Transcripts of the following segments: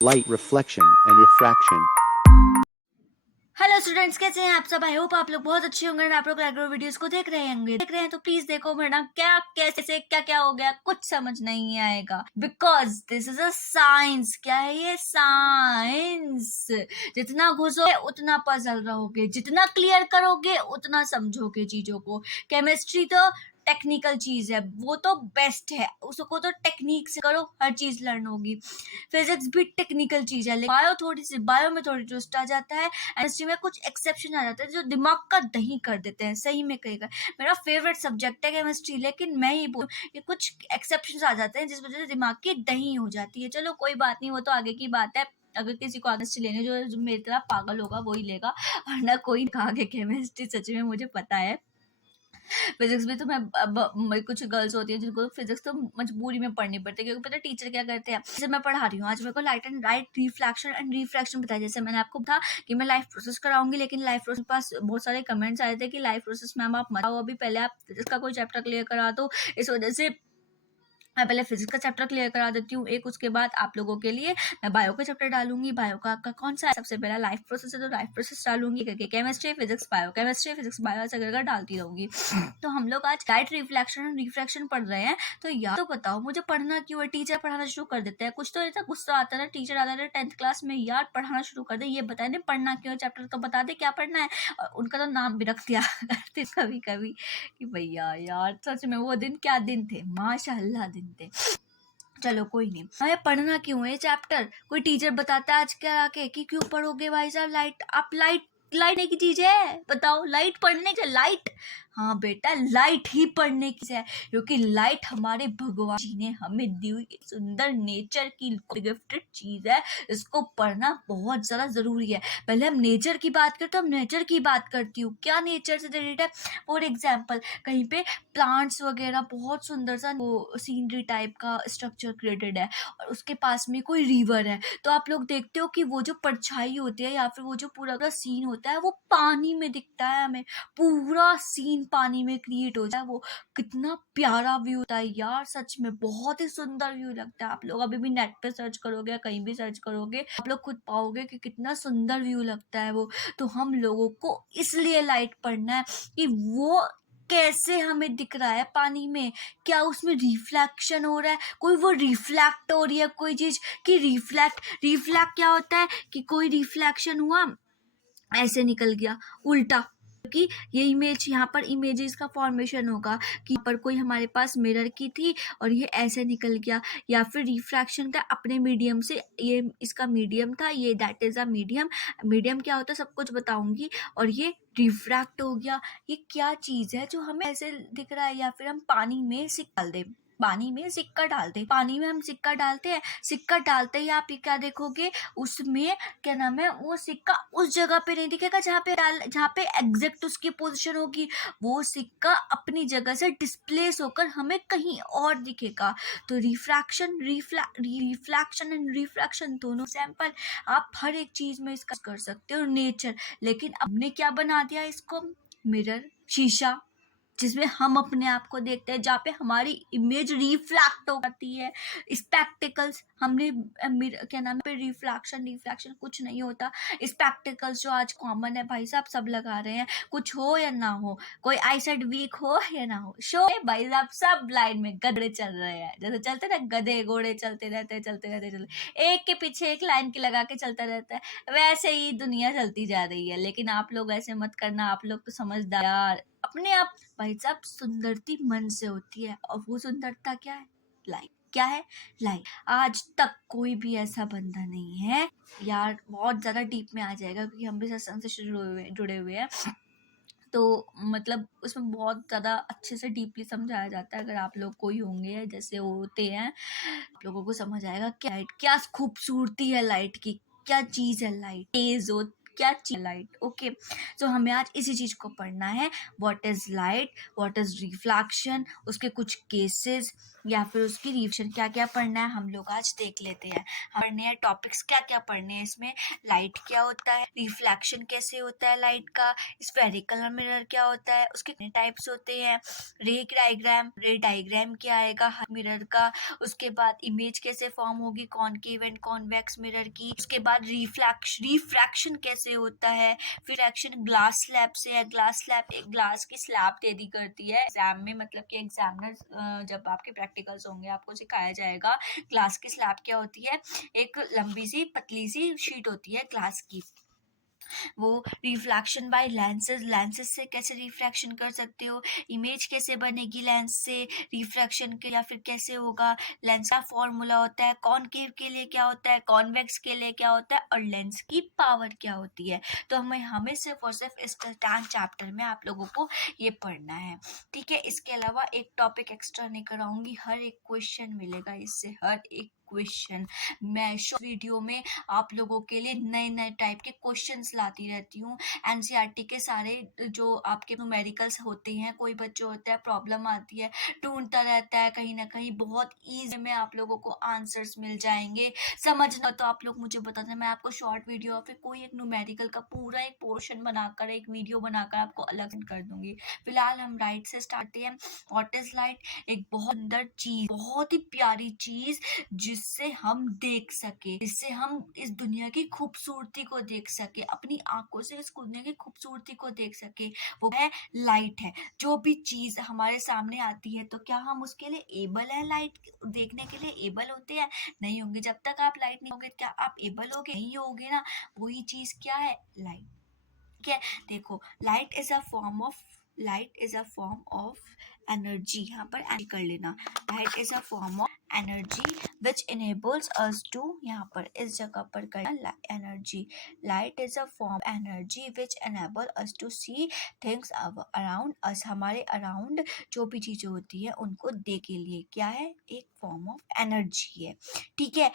light reflection and refraction. Hello students, कैसे हैं आप सब? आई होप आप लोग बहुत अच्छे होंगे और आप लोग रेगुलर वीडियोस को देख रहे हैं तो प्लीज देखो, वरना क्या कैसे क्या क्या हो गया कुछ समझ नहीं आएगा, because this is a science. क्या है ये? साइंस। जितना घुसोगे उतना पजल रहोगे, जितना क्लियर करोगे उतना समझोगे चीजों को। केमिस्ट्री तो टेक्निकल चीज है, वो तो बेस्ट है, उसको तो टेक्निक से करो, हर चीज लर्न होगी। फिजिक्स भी टेक्निकल चीज है, लेकिन बायो में थोड़ी ट्विस्ट आ जाता है। केमिस्ट्री में कुछ एक्सेप्शन आ जाते हैं जो दिमाग का दही कर देते हैं, सही में कहेगा। मेरा फेवरेट सब्जेक्ट है केमिस्ट्री, लेकिन मैं ही बोलूं ये कुछ एक्सेप्शन आ जाते हैं जिस वजह से दिमाग की दही हो जाती है। चलो कोई बात नहीं, वो तो आगे की बात है। अगर किसी को केमिस्ट्री लेने जो मेरी तरह पागल होगा वही लेगा, वरना कोई कहा कि केमिस्ट्री सच में मुझे पता है। फिजिक्स भी तो मैं कुछ गर्ल्स होती है जिनको फिजिक्स तो मजबूरी में पढ़नी पड़ती है, क्योंकि पता है टीचर क्या करते हैं। जैसे मैं पढ़ा रही हूँ आज, मेरे को light and right reflection and refraction बताया। जैसे मैंने आपको बताया कि मैं लाइफ प्रोसेस कराऊंगी, लेकिन लाइफ प्रोसेस पास बहुत सारे कमेंट्स आए थे कि लाइफ प्रोसेस मैम आप मत आओ, अभी पहले आप फिजिक्स का कोई चैप्टर क्लियर करा दो। इस वजह से मैं पहले फिजिक्स का चैप्टर क्लियर करा देती हूँ एक, उसके बाद आप लोगों के लिए मैं बायो का चैप्टर डालूंगी। बायो का आपका कौन सा है? सबसे पहला लाइफ प्रोसेस है, तो लाइफ प्रोसेस डालूंगी करके केमिस्ट्री फिजिक्स बायो ऐसा करके डालती रहूंगी। तो हम लोग आज लाइट रिफ्लेक्शन और रिफ्रैक्शन पढ़ रहे हैं। तो यार तो बताओ मुझे पढ़ना क्यों है? टीचर पढ़ाना शुरू कर देते हैं, कुछ तो ऐसा गुस्सा आता है ना, टीचर आता है 10th क्लास में, यार पढ़ाना शुरू कर दे, ये बताए ना पढ़ना क्यों है, चैप्टर तो बता दे क्या पढ़ना है। और उनका तो नाम भी रख दिया करते कभी कभी कि भैया यार सच में वो दिन क्या दिन थे, माशाल्लाह दिन थे। चलो कोई नहीं, हमें पढ़ना क्यों है चैप्टर? कोई टीचर बताता है आज क्या आके कि क्यों पढ़ोगे भाई साहब लाइट? आप लाइट की चीज है, बताओ लाइट पढ़ने की? लाइट, हाँ बेटा लाइट ही पढ़ने की है, क्योंकि लाइट हमारे भगवान जी ने हमें दी हुई एक सुंदर नेचर की गिफ्टेड चीज है। इसको पढ़ना बहुत ज्यादा जरूरी है। पहले हम नेचर की बात करते, हम नेचर की बात करती हूँ, क्या नेचर से रिलेटेड है। फॉर एग्जाम्पल कहीं पे प्लांट्स वगैरह बहुत सुंदर सा वो सीनरी टाइप का स्ट्रक्चर क्रिएटेड है, और उसके पास में कोई रिवर है, तो आप लोग देखते हो कि वो जो परछाई होती है या फिर वो जो पूरा का सीन होता है वो पानी में दिखता है हमें, पूरा सीन पानी में क्रिएट होता है। वो कितना प्यारा व्यू होता है यार, सच में बहुत ही सुंदर व्यू लगता है। आप लोग अभी भी नेट पे सर्च करोगे या कहीं भी सर्च करोगे, आप लोग खुद पाओगे कि कितना सुंदर व्यू लगता है वो। तो हम लोगों को इसलिए लाइट पढ़ना है कि वो कैसे हमें दिख रहा है पानी में, क्या उसमें रिफ्लेक्शन हो रहा है, कोई वो रिफ्लेक्ट हो रही है कोई चीज, कि रिफ्लेक्ट क्या होता है कि कोई रिफ्लेक्शन हुआ, ऐसे निकल गया उल्टा, कि ये इमेज यहाँ पर इमेजेस का फॉर्मेशन होगा कि पर कोई हमारे पास मिरर की थी और ये ऐसे निकल गया, या फिर रिफ्रैक्शन का अपने मीडियम से, ये इसका मीडियम था, ये that is a medium. Medium क्या होता है सब कुछ बताऊंगी, और ये रिफ्रैक्ट हो गया। ये क्या चीज है जो हमें ऐसे दिख रहा है? या फिर हम पानी में सिक्का डाल दें, पानी में सिक्का डालते, पानी में हम सिक्का डालते हैं, सिक्का डालते ही आप ये क्या देखोगे, उसमें क्या नाम है, वो सिक्का उस जगह पे नहीं दिखेगा जहाँ पे एग्जैक्ट उसकी पोजीशन होगी, वो सिक्का अपनी जगह से डिस्प्लेस होकर हमें कहीं और दिखेगा। तो रिफ्लेक्शन एंड रिफ्रैक्शन दोनों सैंपल आप हर एक चीज में इसका कर सकते हो, नेचर। लेकिन हमने क्या बना दिया इसको? मिरर, शीशा, जिसमें हम अपने आप को देखते हैं, जहाँ पे हमारी इमेज रिफ्लेक्ट हो जाती है। स्पेक्टिकल्स हमने क्या नाम है, रिफ्लेक्शन कुछ नहीं होता। स्पेक्टिकल्स जो आज कॉमन है भाई साहब, सब लगा रहे हैं, कुछ हो या ना हो, कोई आईसाइट वीक हो या ना हो, शो भाई साहब सब लाइन में गधे चल रहे हैं, जैसे चलते ना गधे घोड़े, चलते रहते एक के पीछे एक लाइन की लगा के चलता रहता है, वैसे ही दुनिया चलती जा रही है। लेकिन आप लोग ऐसे मत करना, आप लोग तो समझदार यार। अपने आप भाई साहब सुंदरती मन से होती है, और वो सुंदरता क्या है? लाइट। क्या है? लाइट। आज तक कोई भी ऐसा बंदा नहीं है यार, बहुत ज्यादा डीप में आ जाएगा क्योंकि हम भी सत्संग से जुड़े हुए हैं, तो मतलब उसमें बहुत ज़्यादा अच्छे से डीपली समझाया जाता है। अगर आप लोग कोई होंगे जैसे होते हैं, आप लोगों को समझ आएगा क्या लाइट, क्या खूबसूरती है लाइट की, क्या चीज़ है लाइट, तेज हो क्या चीज लाइट। ओके, तो हमें आज इसी चीज को पढ़ना है, what is light, what is reflection, उसके कुछ केसेस, या फिर उसकी रिविजन क्या क्या पढ़ना है हम लोग आज देख लेते हैं। हम पढ़ने हैं टॉपिक्स क्या क्या पढ़ने हैं इसमें। लाइट क्या होता है, रिफ्लेक्शन कैसे होता है लाइट का, स्फेरिकल मिरर क्या होता है, उसके कितने टाइप्स होते हैं, रे डायग्राम क्या आएगा हर मिरर का, उसके बाद इमेज कैसे फॉर्म होगी कॉनकेव एंड कॉन्वेक्स मिरर की, उसके बाद रिफ्रैक्शन कैसे होता है, फिर एक्शन ग्लास स्लैब से है। ग्लास स्लैब एक ग्लास की स्लैब तैयारी करती है एग्जाम में, मतलब कि एग्जामिनर जब आपके प्रैक्टिकल्स होंगे आपको सिखाया जाएगा ग्लास की स्लैब क्या होती है। एक लंबी सी पतली सी शीट होती है ग्लास की। वो रिफ्लेक्शन बाय लेंसेज से कैसे रिफ्रैक्शन कर सकते हो, इमेज कैसे बनेगी लेंस से रिफ्रैक्शन के, या फिर कैसे होगा, लेंस का फॉर्मूला होता है, कॉनकेव के लिए क्या होता है, कॉन्वेक्स के लिए क्या होता है, और लेंस की पावर क्या होती है। तो हमें सिर्फ और सिर्फ इस चैप्टर में आप लोगों को ये पढ़ना है, ठीक है। इसके अलावा एक टॉपिक एक्स्ट्रा नहीं कराऊंगी, हर एक क्वेश्चन मिलेगा इससे, हर एक क्वेश्चन। मैं शॉर्ट वीडियो में आप लोगों के लिए नए नए टाइप के क्वेश्चंस लाती रहती हूँ। एनसीईआरटी के सारे जो आपके न्यूमेरिकल्स होते हैं, कोई बच्चे होता है प्रॉब्लम आती है ढूंढता रहता है कहीं ना कहीं, बहुत ईजी में आप लोगों को आंसर्स मिल जाएंगे। समझना तो आप लोग मुझे बता दें, मैं आपको शॉर्ट वीडियो या फिर कोई एक न्यूमेरिकल का पूरा एक पोर्शन बनाकर एक वीडियो बनाकर आपको अलग सेंड कर दूंगी। फिलहाल हम लाइट से स्टार्ट करते हैं। What is light? एक बहुत सुंदर चीज, बहुत ही प्यारी चीज जिससे हम देख सके, जिससे हम इस दुनिया की खूबसूरती को देख सके, अपनी आंखों से इस दुनिया की खूबसूरती को देख सके, वो है लाइट है। जो भी चीज हमारे सामने आती है तो क्या हम उसके लिए एबल है, लाइट देखने के लिए एबल होते हैं? नहीं होंगे। जब तक आप लाइट नहीं होगे क्या आप एबल होगे? नहीं होगे ना। वही चीज क्या है? लाइट, ठीक है। देखो, light is a form of energy, यहाँ पर एनर्जी कर लेना। Light is a form of energy which enables us to, यहाँ पर इस जगह पर करना energy. Light is a form energy which enable us to see things around us, हमारे अराउंड जो भी चीजें होती है उनको देख के लिए क्या है, एक फॉर्म ऑफ एनर्जी है, ठीक है।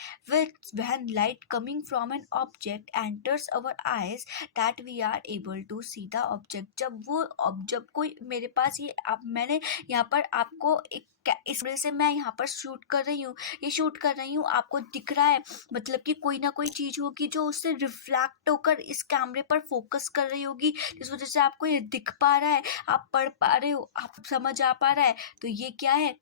when light coming from an object enters our eyes that we are able to see the object, जब कोई मेरे पास ये अब मैंने यहाँ पर आपको एक इस वजह से मैं यहाँ पर शूट कर रही हूँ, ये शूट कर रही हूँ, आपको दिख रहा है, मतलब कि कोई ना कोई चीज होगी जो उससे रिफ्लेक्ट होकर इस कैमरे पर फोकस कर रही होगी, इस वजह से आपको ये दिख पा रहा है, आप पढ़ पा रहे हो, आप समझ आ पा रहा है। तो ये क्या है?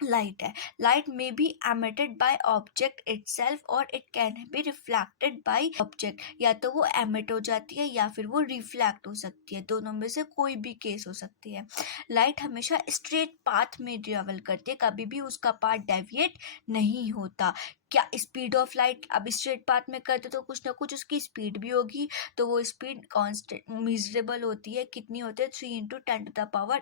लाइट है। Light may be emitted by object itself और it can be reflected by object, या तो वो एमिट हो जाती है या फिर वो रिफ्लेक्ट हो सकती है, दोनों में से कोई भी केस हो सकती है। लाइट हमेशा स्ट्रेट पाथ में ट्रेवल करती है, कभी भी उसका पाथ डेविएट नहीं होता। क्या स्पीड ऑफ लाइट, अब स्ट्रेट पाथ में करते तो कुछ ना कुछ उसकी स्पीड भी होगी, तो वो स्पीड कांस्टेंट मेजरेबल होती है, कितनी होती है 3 × 10⁸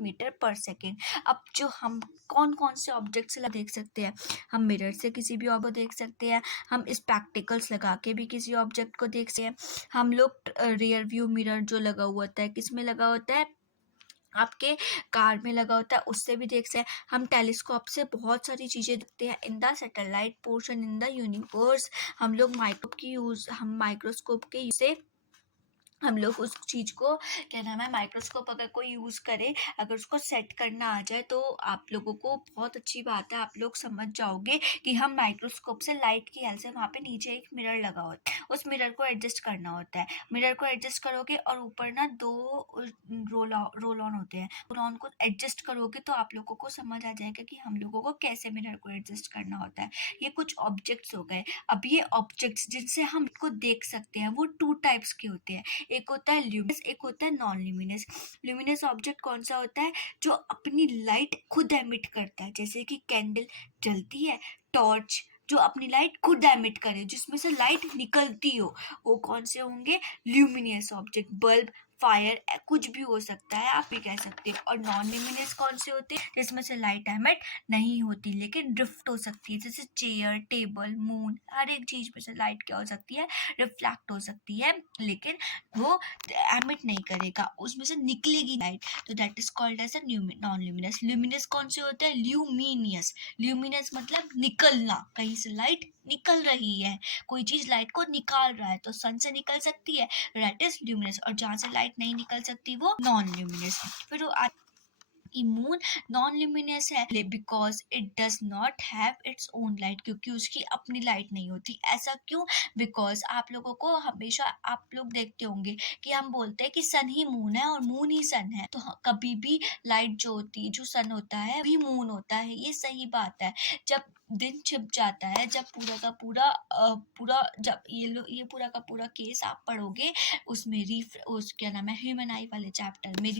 मीटर पर सेकेंड। अब जो हम कौन कौन से ऑब्जेक्ट से देख सकते हैं, हम मिरर से किसी भी ऑब्जेक्ट को देख सकते हैं, हम स्पेक्टिकल्स लगा के भी किसी ऑब्जेक्ट को देख सकते हैं, हम लोग रियर व्यू मिरर जो लगा हुआ होता है, किस में लगा होता है, आपके कार में लगा होता है, उससे भी देख सकते हैं। हम टेलीस्कोप से बहुत सारी चीज़ें देखते हैं। In the satellite portion in the universe, हम लोग माइक्रोस्कोप के यूज से हम लोग उस चीज़ को, क्या नाम है, माइक्रोस्कोप अगर कोई यूज़ करे, अगर उसको सेट करना आ जाए तो आप लोगों को बहुत अच्छी बात है, आप लोग समझ जाओगे कि हम माइक्रोस्कोप से लाइट की हेल्प से, वहाँ पे नीचे एक मिरर लगा होता है, उस मिरर को एडजस्ट करना होता है। मिरर को एडजस्ट करोगे और ऊपर ना 2 रोल ऑन होते हैं, रोल ऑन को एडजस्ट करोगे तो आप लोगों को समझ आ जाएगा कि हम लोगों को कैसे मिरर को एडजस्ट करना होता है। ये कुछ ऑब्जेक्ट्स हो गए। अब ये ऑब्जेक्ट्स जिनसे हम इसको देख सकते हैं वो 2 टाइप्स के होते हैं, एक होता है ल्यूमिनस, एक होता है नॉन ल्यूमिनस। ल्यूमिनस ऑब्जेक्ट कौन सा होता है? जो अपनी लाइट खुद एमिट करता है, जैसे कि कैंडल जलती है, टॉर्च जो अपनी लाइट खुद एमिट करे, जिसमें से लाइट निकलती हो, वो कौन से होंगे? Luminous object. बल्ब, फायर, कुछ भी हो सकता है, आप भी कह सकते हैं। और नॉन ल्यूमिनस कौन से होते हैं? जिसमें से लाइट एमिट नहीं होती लेकिन ड्रिफ्ट हो सकती है, जैसे चेयर, टेबल, मून, हर एक चीज में से लाइट क्या हो सकती है? रिफ्लेक्ट हो सकती है, लेकिन वो एमिट नहीं करेगा, उसमें से निकलेगी लाइट, तो that is called as a non luminous. Luminous कौन से होते हैं? ल्यूमिनियस। ल्यूमिनस मतलब निकलना, कहीं से लाइट निकल रही है, कोई चीज लाइट को निकाल रहा है, तो सन से निकल सकती है, दैट इज ल्यूमिनस। और जहाँ से लाइट नहीं निकल सकती वो नॉन ल्यूमिनस। फिर जबकि मून नॉन ल्यूमिनस है because it does not have its own light, क्योंकि उसकी अपनी लाइट नहीं होती। ऐसा क्यों? बिकॉज आप लोगों को हमेशा आप लोग देखते होंगे कि हम बोलते हैं कि सन ही मून है और मून ही सन है, तो कभी भी लाइट जो होती है, जो सन होता है भी मून होता है, ये सही बात है। जब दिन छिप जाता है, जब पूरा का पूरा जब ये पूरा का पूरा केस आप पढ़ोगे, उसमें उस क्या नाम है, ह्यूमन आई वाले चैप्टर में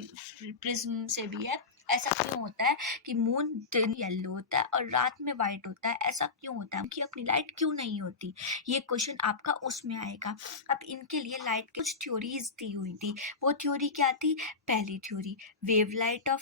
प्रिज्म से भी है। ऐसा क्यों होता है कि मून दिन येलो होता है और रात में वाइट होता है? ऐसा क्यों होता है कि अपनी लाइट क्यों नहीं होती? ये क्वेश्चन आपका उसमें आएगा। अब इनके लिए लाइट की कुछ थ्योरीज दी हुई थी। वो थ्योरी क्या थी? पहली theory wavelength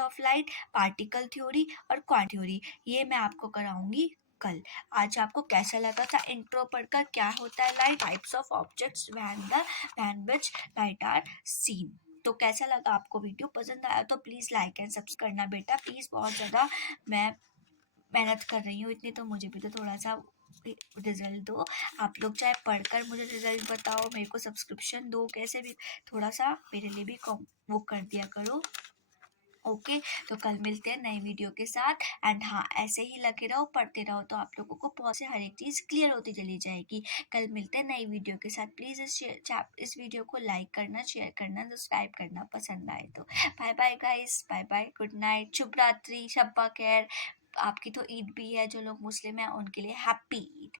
of light, particle theory और क्वांटम थ्योरी। ये मैं आपको कराऊंगी कल। आज आपको कैसा लगा था इंट्रो पढ़कर? क्या होता है light, types of objects when which light are seen. तो कैसा लगा आपको वीडियो? पसंद आया तो प्लीज़ लाइक एंड सब्सक्राइब करना बेटा, प्लीज़। बहुत ज़्यादा मैं मेहनत कर रही हूँ इतनी, तो मुझे भी तो थोड़ा सा रिजल्ट दो। आप लोग चाहे पढ़कर मुझे रिजल्ट बताओ, मेरे को सब्सक्रिप्शन दो, कैसे भी थोड़ा सा मेरे लिए भी वो कर दिया करो। ओके, तो कल मिलते हैं नई वीडियो के साथ। एंड हाँ, ऐसे ही लगे रहो, पढ़ते रहो, तो आप लोगों को बहुत से हर एक चीज़ क्लियर होती चली जाएगी। कल मिलते हैं नई वीडियो के साथ। प्लीज़ इस वीडियो को लाइक करना, शेयर करना, सब्सक्राइब करना पसंद आए तो। Bye bye guys, bye bye, good night, शुभ रात्रि, शब्बा खैर। आपकी तो ईद भी है, जो लोग मुस्लिम हैं उनके लिए हैप्पी ईद।